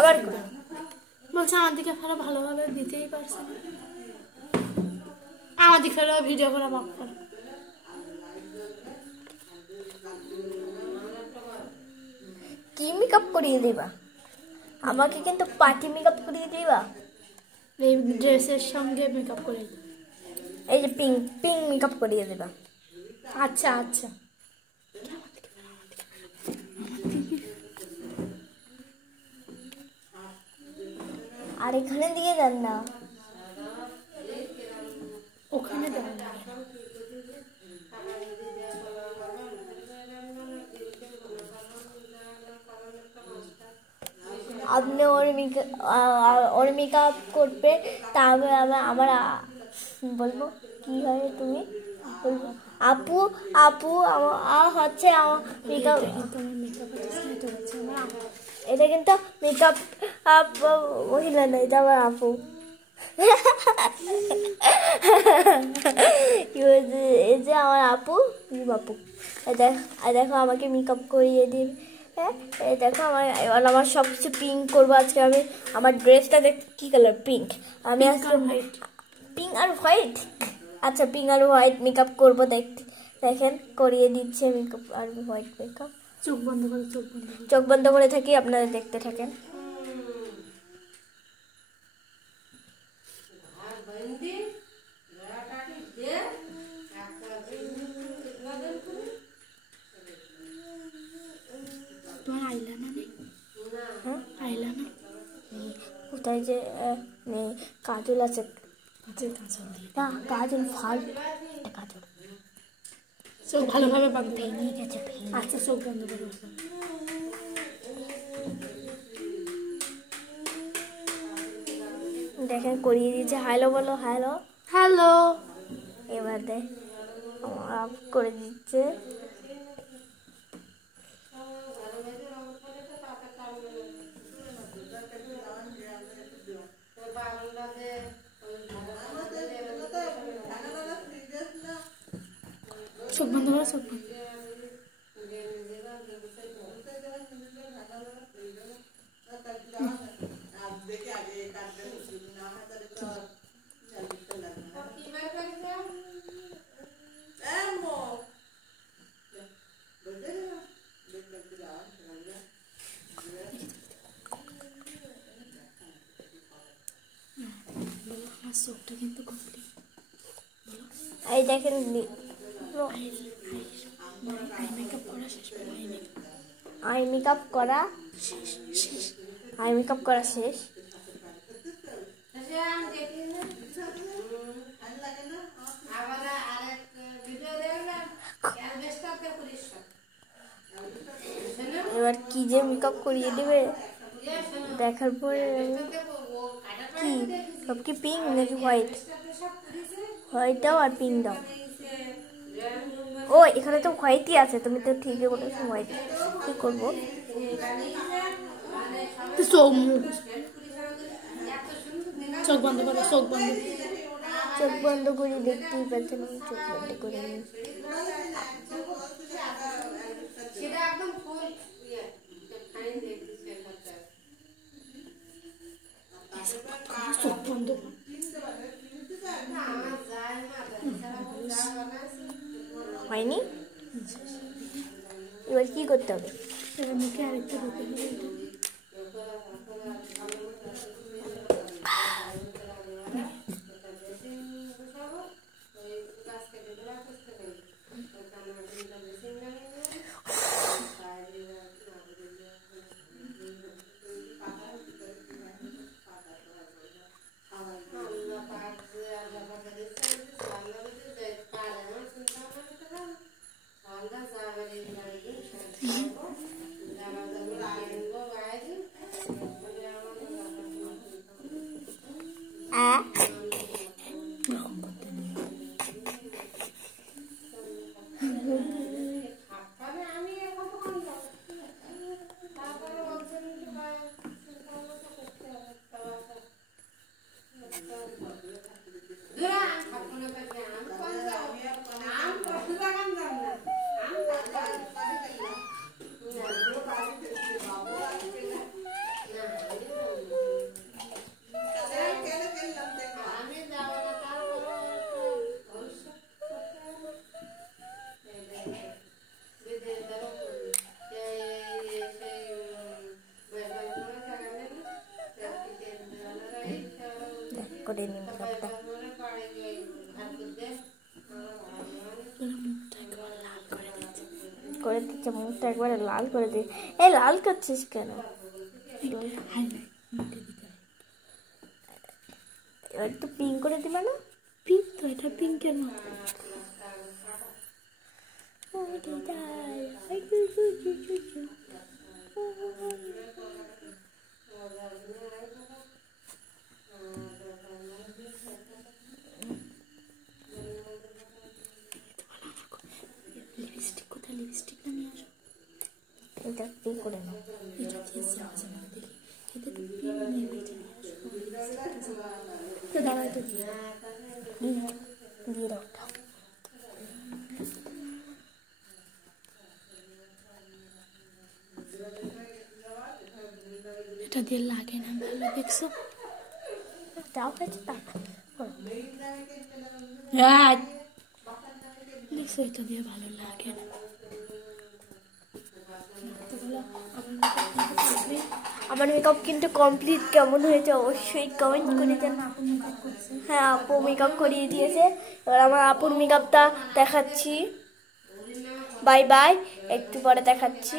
আবার বলছে আমার দিকে ফেলো, ভালোভাবে দিতেই পারছে না। আমার দিকে ফেলো, ভিডিও করে বাক করো। কি মেকআপ করিয়ে দিবা? আমাকে কিন্তু পার্টি মেকআপ করিয়ে দিবা। এই ড্রেসের সঙ্গে মেকআপ করে দিই। এই যে পিঙ্ক পিঙ্ক মেকআপ করিয়ে দিবা। আচ্ছা আচ্ছা। আর এখানে দিয়ে যান না, ওখানে দেওয়া না। আপনি ওর মেকআপ করবে, তারপরে আমার বলবো কি হয়, তুমি বলবো আপু আপু হচ্ছে আমার মেকআপ। এটা কিন্তু মেকআপ মহিলা না, এটা আমার আপু। এই যে আমার আপু, বাপু। দেখো আমাকে মেকআপ করিয়ে দিন। হ্যাঁ, এই দেখো আমার সব কিছু পিঙ্ক করবো আজকে আমি। আমার ড্রেসটা দেখ কি কালার, পিঙ্ক। আমি আজকে পিঙ্ক আর হোয়াইট। আচ্ছা, পিঙ্ক আর হোয়াইট মেকআপ করবো। দেখেন করিয়ে দিচ্ছে মেকআপ আর হোয়াইট মেকআপ। চোখ বন্ধ করে, চোখ বন্ধ করে থাকি, আপনারা দেখতে থাকেন। তোমার আইলানা নেই? হ্যাঁ, আইলানা কোথায় যে কাজল আছে? না, কাজল ফাল কাজল। চোখ ভালোভাবে বাঁধতে ভেঙে গেছে। আচ্ছা, চোখ বন্ধ করে। দেখেন করিয়ে দিয়েছে। হ্যালো বলো, হ্যালো হ্যালো। এবার দেখ আপ করে দিচ্ছে। চোখ বন্ধ করে, চোখ বন্ধ। চোখটা কিন্তু কমপ্লিট। এই দেখেন আই মেকআপ করা শেষ। এবার কি যে মেকআপ করিয়ে দেবে দেখার পরে কি সব কি পিঙ্ক নাকি হোয়াইট? হোয়াইট দাও আর পিঙ্ক দাও। ও, এখানে তো হোয়াইটই আছে, তুমি তো ঠিকই বলেছো হোয়াইট। কি করবো? চোখ বন্ধ করে, চোখ বন্ধ করে দেখতেই পাচ্ছেন, চোখ বন্ধ করে চোখ বন্ধ। হয়নি। এবার কি করতে হবে? এবার মুখে আরেকটা দিতে হবে। করে নিই মেকআপটা। করে দিচ্ছে মুখটা একবারে লাল করে দিই। এই লাল করছিস কেন? এবার একটু পিঙ্ক করে দিবে না? পিঙ্ক তো, এটা পিঙ্কের মতো। লিপস্টিক কোথায়? লিপস্টিকটা নিয়ে আসো। এটা পিঙ্ক করে নাও। এটা দিয়ে যাচ্ছে না, দেখি এটা তো পিঙ্ক নেই, এটা নিয়ে আসো। তো দাঁড়া, এটা দিয়ে দাও ওটা। এটা দিয়ে লাগে না ভালো, দেখছো? যাও হয়েছে তা দেখছো, এটা দিয়ে ভালো লাগে না। আমার মেকআপ কিন্তু কমপ্লিট। কেমন হয়েছে অবশ্যই কমেন্ট করে জানান। হ্যাঁ, আপু মেকআপ করিয়ে দিয়েছে। এবার আমার আপুর মেকআপটা দেখাচ্ছি। বাই বাই, একটু পরে দেখাচ্ছি।